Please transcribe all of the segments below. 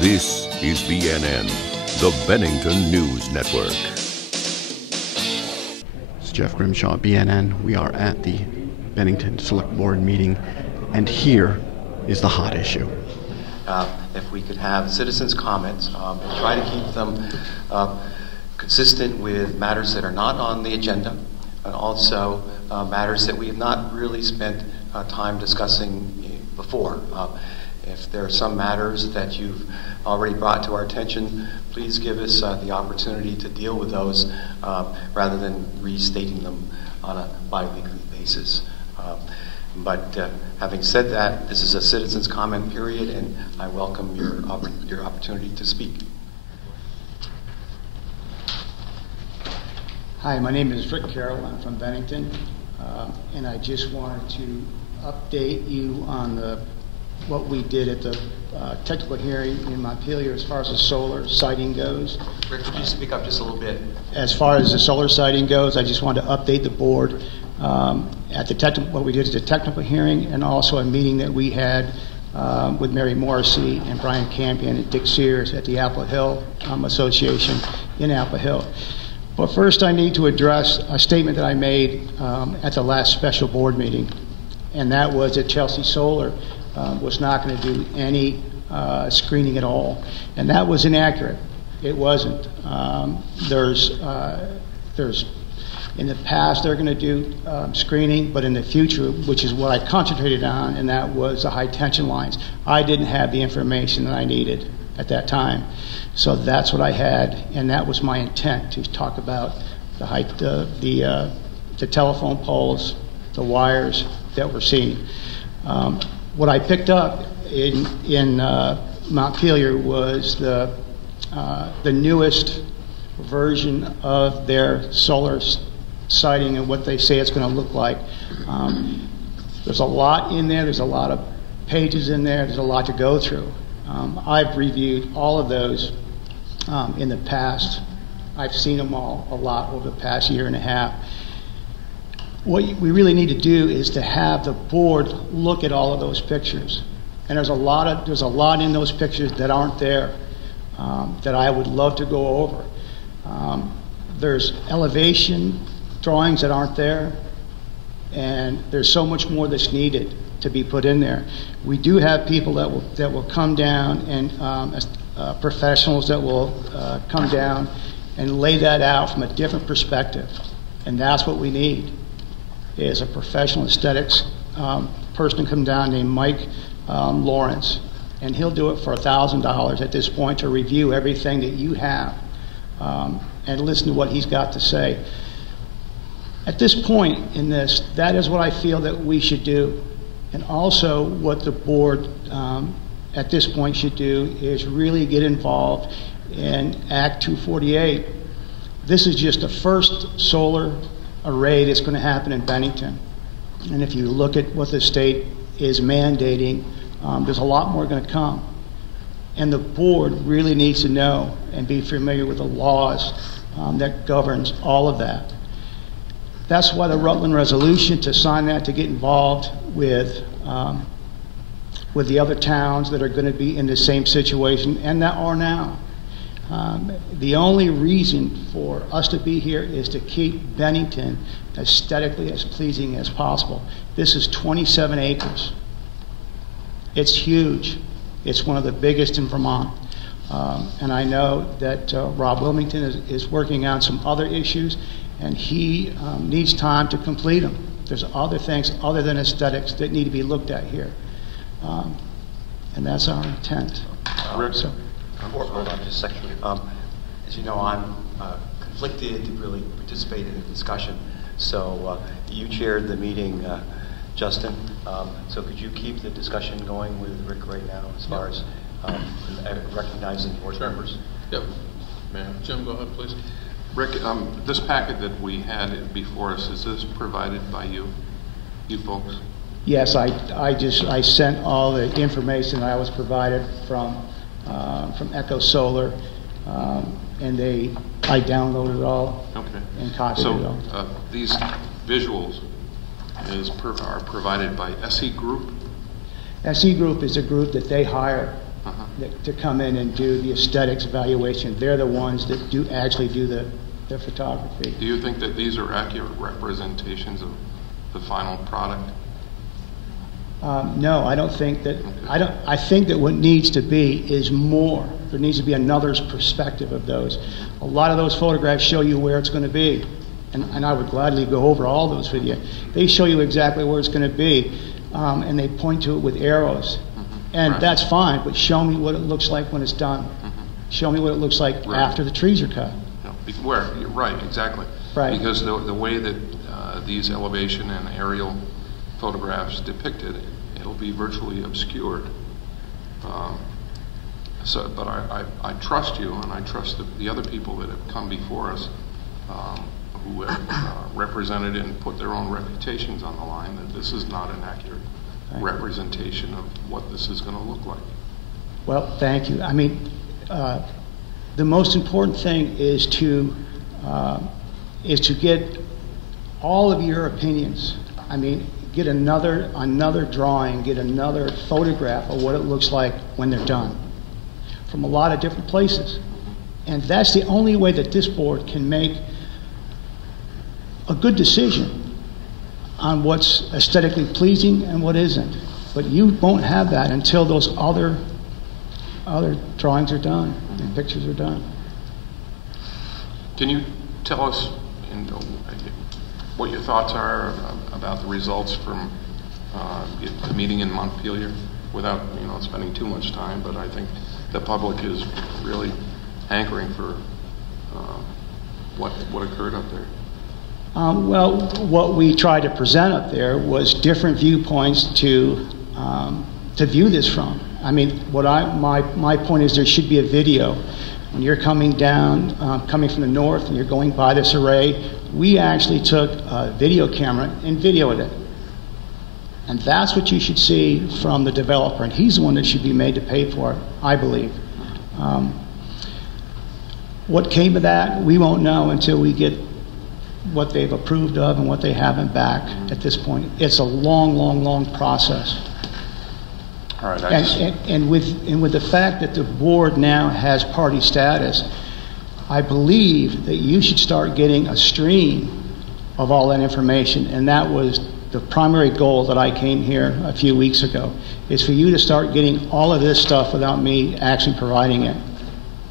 This is BNN, the Bennington News Network. It's Jeff Grimshaw, BNN. We are at the Bennington Select Board Meeting, and here is the hot issue. If we could have citizens' comments and try to keep them consistent with matters that are not on the agenda, and also matters that we have not really spent time discussing before. If there are some matters that you've already brought to our attention, please give us the opportunity to deal with those rather than restating them on a bi-weekly basis. But having said that, this is a citizens' comment period, and I welcome your opportunity to speak. Hi, my name is Rick Carroll. I'm from Bennington, and I just wanted to update you on what we did at the technical hearing in Montpelier as far as the solar siting goes. Rick, could you speak up just a little bit? As far as the solar siting goes, I just wanted to update the board at what we did at the technical hearing, and also a meeting that we had with Mary Morrissey and Brian Campion and Dick Sears at the Apple Hill Association in Apple Hill. But first I need to address a statement that I made at the last special board meeting, and that was that Chelsea Solar was not going to do any screening at all, and that was inaccurate. It wasn't. There's in the past they're going to do screening, but in the future, which is what I concentrated on, and that was the high tension lines. I didn't have the information that I needed at that time, so that's what I had, and that was my intent, to talk about the telephone poles, the wires that we're seeing. What I picked up in Montpelier was the newest version of their solar siting and what they say it's going to look like. There's a lot in there. There's a lot of pages in there. There's a lot to go through. I've reviewed all of those in the past. I've seen them all a lot over the past year and a half. What we really need to do is to have the board look at all of those pictures, and there's a lot in those pictures that aren't there that I would love to go over. There's elevation drawings that aren't there, and there's so much more that's needed to be put in there. We do have people that will come down, and professionals that will come down and lay that out from a different perspective, and that's what we need. Is a professional aesthetics person come down named Mike Lawrence, and he'll do it for $1,000 at this point to review everything that you have and listen to what he's got to say. At this point in this, that is what I feel that we should do, and also what the board at this point should do is really get involved in Act 248. This is just the first solar array that's going to happen in Bennington, and if you look at what the state is mandating, there's a lot more going to come, and the board really needs to know and be familiar with the laws that governs all of that. That's why the Rutland resolution, to sign that, to get involved with the other towns that are going to be in the same situation and that are now. The only reason for us to be here is to keep Bennington aesthetically as pleasing as possible. This is 27 acres. It's huge. It's one of the biggest in Vermont. And I know that Rob Wilmington is working on some other issues, and he needs time to complete them. There's other things other than aesthetics that need to be looked at here. And that's our intent. Hold on just a second. As you know, I'm conflicted to really participate in the discussion. So you chaired the meeting, Justin. So could you keep the discussion going with Rick right now as far as recognizing board members? Yep. Jim, go ahead, please. Rick, this packet that we had before us, is this provided by you folks? Yes, I sent all the information I was provided from Echo Solar, and I downloaded it all. Okay. And copied it all. So these visuals are provided by SE Group? SE Group is a group that they hire. to come in and do the aesthetics evaluation. They're the ones that actually do the photography. Do you think that these are accurate representations of the final product? No, I don't think that. I think that what needs to be is more. There needs to be another's perspective of those. A lot of those photographs show you where it's going to be, and I would gladly go over all those with you. They show you exactly where it's going to be, and they point to it with arrows, and right. That's fine. But show me what it looks like when it's done. Show me what it looks like right. after the trees are cut. Where? You're right, exactly. Right. Because the way that these elevation and aerial photographs depicted, it'll be virtually obscured. But I trust you, and I trust the other people that have come before us, who have represented and put their own reputations on the line, that this is not an accurate representation of what this is going to look like. Well, thank you. I mean, the most important thing is to get all of your opinions. I mean, get another drawing, get another photograph of what it looks like when they're done, from a lot of different places. And that's the only way that this board can make a good decision on what's aesthetically pleasing and what isn't. But you won't have that until those other drawings are done and pictures are done. Can you tell us what your thoughts are about the results from the meeting in Montpelier, without spending too much time? But I think the public is really hankering for what occurred up there. Well, what we tried to present up there was different viewpoints to view this from. I mean, my point is there should be a video. When you're coming down, coming from the north, and you're going by this array, we actually took a video camera and videoed it. And that's what you should see from the developer, and he's the one that should be made to pay for it, I believe. What came of that, we won't know until we get what they've approved of and what they haven't back at this point. It's a long, long, long process. All right. And with the fact that the board now has party status, I believe that you should start getting a stream of all that information, and that was the primary goal that I came here a few weeks ago, is for you to start getting all of this stuff without me actually providing it.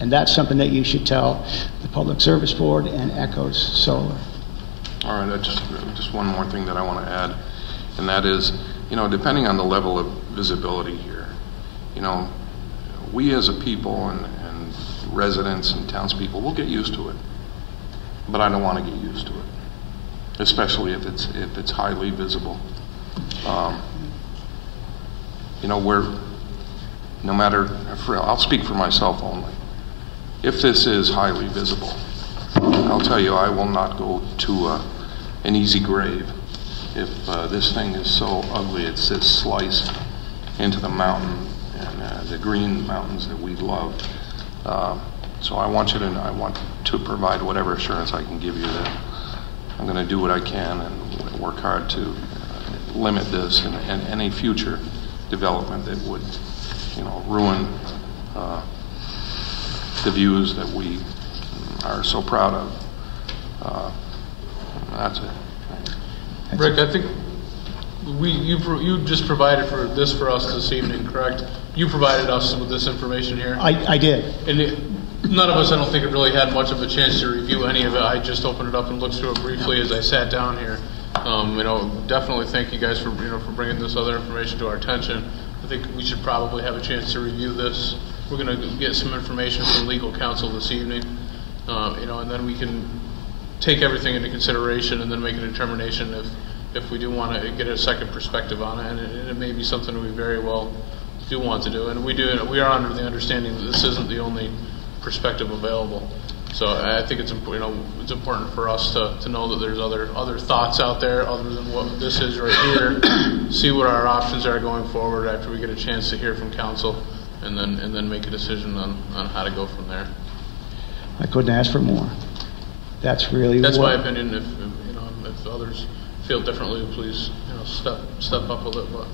And that's something that you should tell the Public Service Board and Echoes Solar. All right, just one more thing that I want to add, and that is, depending on the level of visibility here, we as a people and residents and townspeople will get used to it, but I don't want to get used to it, especially if it's highly visible. No matter, I'll speak for myself only. If this is highly visible, I'll tell you, I will not go to an easy grave if this thing is so ugly. It's this slice into the mountain and the green mountains that we love. So I want to provide whatever assurance I can give you that I'm going to do what I can and work hard to limit this and any future development that would, ruin the views that we are so proud of. That's it. Rick, I think you just provided for us this evening, correct? You provided us with this information here. I did. And none of us, I don't think, have really had much of a chance to review any of it. I just opened it up and looked through it briefly as I sat down here. Definitely thank you guys for bringing this other information to our attention. I think we should probably have a chance to review this. We're going to get some information from legal counsel this evening, and then we can take everything into consideration and then make a determination if we do want to get a second perspective on it, and it may be something we very well do want to do. And we are under the understanding that this isn't the only perspective available. So I think it's important for us to know that there's other thoughts out there other than what this is right here. See what our options are going forward after we get a chance to hear from council, and then make a decision on how to go from there. I couldn't ask for more. That's my opinion. If others feel differently, please step up a little bit.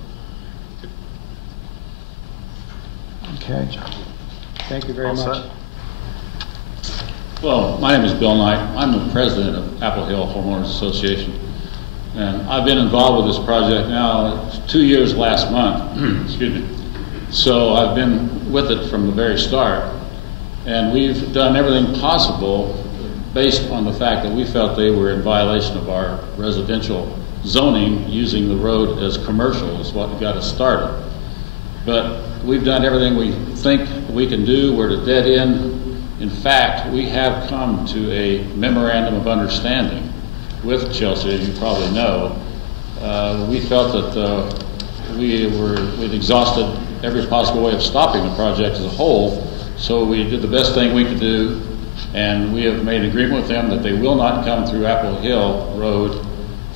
Okay. Thank you very All much. set? Well, my name is Bill Knight. I'm the president of Apple Hill Homeowners Association. And I've been involved with this project now, it's 2 years last month, excuse me. So I've been with it from the very start. And we've done everything possible based on the fact that we felt they were in violation of our residential zoning. Using the road as commercial is what got us started. But we've done everything we think we can do. We're at a dead end. In fact, we have come to a memorandum of understanding with Chelsea, as you probably know. We felt that we'd exhausted every possible way of stopping the project as a whole, so we did the best thing we could do, and we have made an agreement with them that they will not come through Apple Hill Road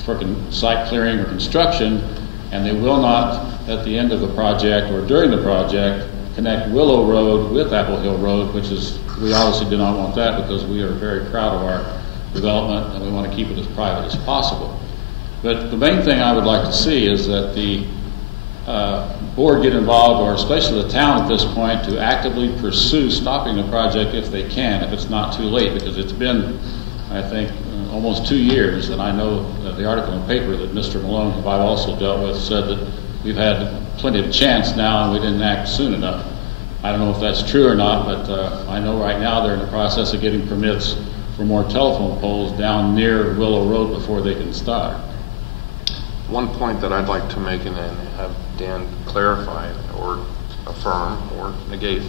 for site clearing or construction, and they will not, at the end of the project or during the project, connect Willow Road with Apple Hill Road, which is, we obviously do not want that because we are very proud of our development and we want to keep it as private as possible. But the main thing I would like to see is that the board get involved, or especially the town at this point, to actively pursue stopping the project if they can, if it's not too late, because it's been, I think, almost 2 years, and I know the article in the paper that Mr. Malone, who I've also dealt with, said that we've had plenty of chance now and we didn't act soon enough. I don't know if that's true or not, but I know right now they're in the process of getting permits for more telephone poles down near Willow Road before they can start. One point that I'd like to make and then have Dan clarify or affirm or negate,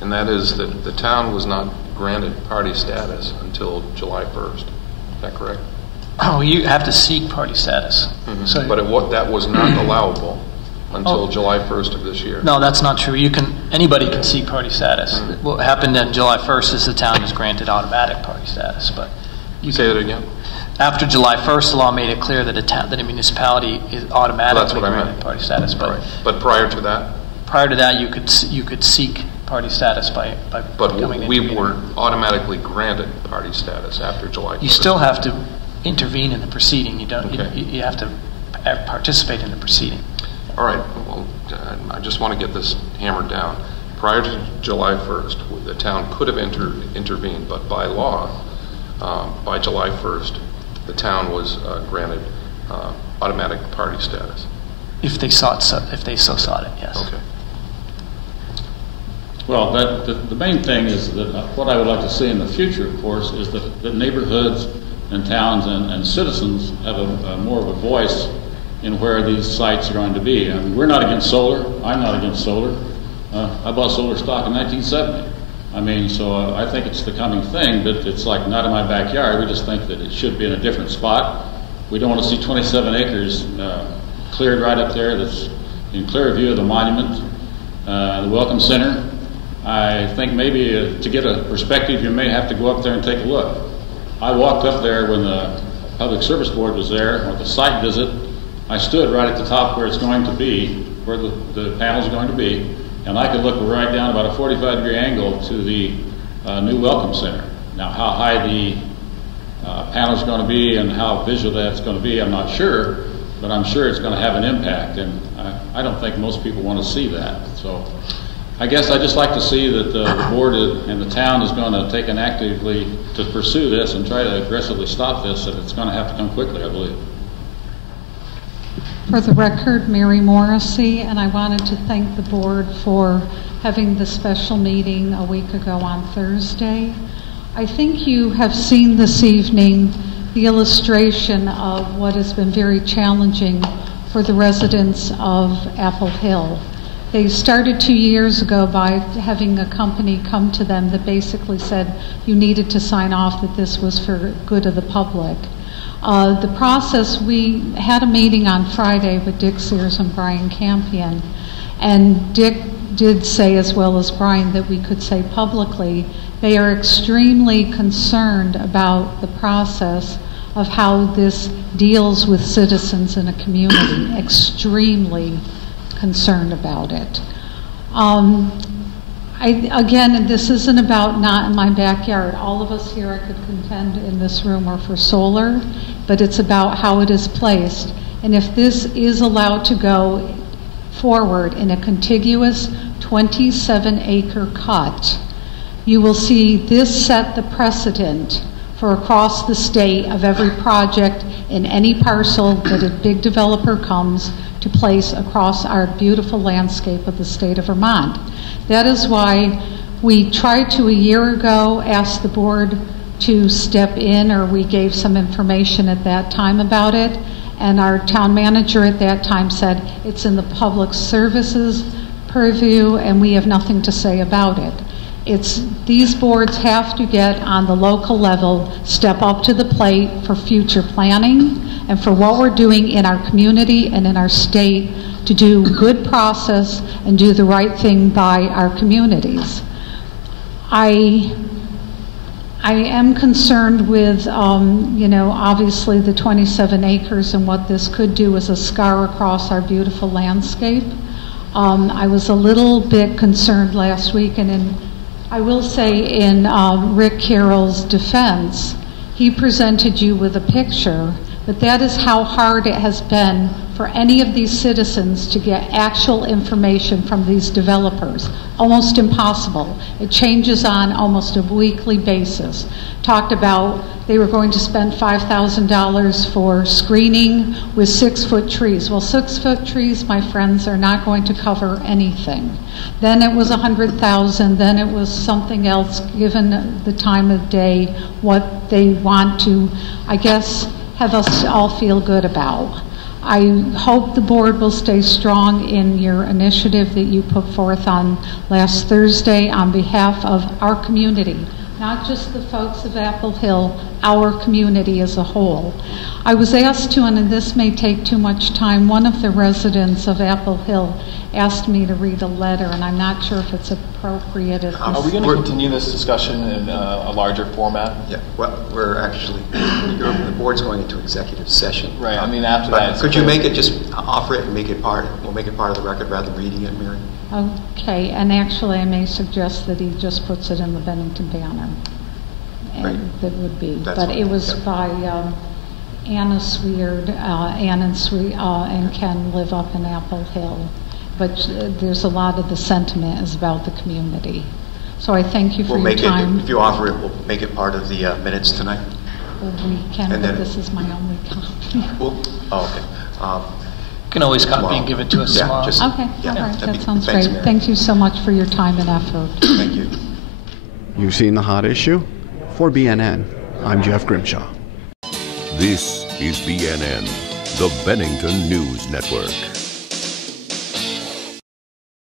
and that is that the town was not granted party status until July 1st. Is that correct? Oh, you have to seek party status. Mm-hmm. So, but that was not allowable until July 1st of this year. no, that's not true. Anybody can seek party status. Mm-hmm. What happened on July 1st is the town is granted automatic party status. But you Say that again. after July 1st, the law made it clear that a municipality is automatically what I granted meant. party status. But Right. But prior to that? prior to that, you could seek party status by But becoming an we intervener. were automatically granted party status after July 1st. You still have to intervene in the proceeding. You don't. Okay. You have to participate in the proceeding. All right, well, I just want to get this hammered down. Prior to July 1st, the town could have intervened, but by law, by July 1st, the town was granted automatic party status. If they so sought it, yes. Okay. Well, the main thing is that what I would like to see in the future, of course, is that neighborhoods and towns and citizens have more of a voice in where these sites are going to be. I mean, we're not against solar. I'm not against solar. I bought solar stock in 1970. I mean, so I think it's the coming thing, but it's like not in my backyard. We just think that it should be in a different spot. We don't want to see 27 acres cleared right up there that's in clear view of the monument, the Welcome Center. I think maybe to get a perspective, you may have to go up there and take a look. I walked up there when the Public Service Board was there, or the site visit. I stood right at the top where it's going to be, where the panel's going to be, and I could look right down about a 45-degree angle to the new Welcome Center. Now, how high the panel's going to be and how visual that's going to be, I'm not sure, but I'm sure it's going to have an impact, and I don't think most people want to see that. So I guess I just like to see that the board and the town is going to take an actively to pursue this and try to aggressively stop this, and it's going to have to come quickly, I believe. For the record, Mary Morrissey, and I wanted to thank the board for having the special meeting a week ago on Thursday. I think you have seen this evening the illustration of what has been very challenging for the residents of Apple Hill. They started 2 years ago by having a company come to them that basically said you needed to sign off that this was for good of the public. The process, we had a meeting on Friday with Dick Sears and Brian Campion, and Dick did say, as well as Brian, that we could say publicly they are extremely concerned about the process of how this deals with citizens in a community, extremely concerned about it. Again, this isn't about not in my backyard. All of us here, I could contend in this room, are for solar, but it's about how it is placed. And if this is allowed to go forward in a contiguous 27-acre cut, you will see this set the precedent for across the state of every project in any parcel that a big developer comes to place across our beautiful landscape of the state of Vermont. That is why we tried to, a year ago, ask the board to step in, or we gave some information at that time about it, and our town manager at that time said it's in the public services purview and we have nothing to say about it. These boards have to get on the local level, step up to the plate for future planning and for what we're doing in our community and in our state to do good process and do the right thing by our communities. I am concerned with, obviously the 27 acres and what this could do as a scar across our beautiful landscape. I was a little bit concerned last week, and I will say in Rick Carroll's defense, he presented you with a picture, but that is how hard it has been for any of these citizens to get actual information from these developers. Almost impossible. It changes on almost a weekly basis. Talked about they were going to spend $5,000 for screening with 6-foot trees. Well, 6-foot trees, my friends, are not going to cover anything. Then it was $100,000, then it was something else, given the time of day, what they want to, I guess, have us all feel good about. I hope the board will stay strong in your initiative that you put forth on last Thursday on behalf of our community, not just the folks of Apple Hill, our community as a whole. I was asked to, and this may take too much time, one of the residents of Apple Hill asked me to read a letter, and I'm not sure if it's appropriate at this. Are we going to continue this discussion in a larger format? Yeah, well, we're actually, the board's going into executive session. Right, I mean after that. Could you make it, just offer it and make it we'll make it part of the record rather than reading it, Mary? Okay, and actually I may suggest that he just puts it in the Bennington Banner. And right. That would be, That's but fine. it was by Anna Sweard, Ann and Ken live up in Apple Hill. But there's a lot of the sentiment is about the community. So I thank you for your time. If you offer it, we'll make it part of the minutes tonight. Well, we can, and but then, this is my only copy. Well, okay. You can always copy tomorrow. and give it to us Yeah, tomorrow. just, Okay, yeah, all right, that sounds thanks, great. Mary. Thank you so much for your time and effort. Thank you. You've seen the hot issue? For BNN, I'm Jeff Grimshaw. This is BNN, the Bennington News Network.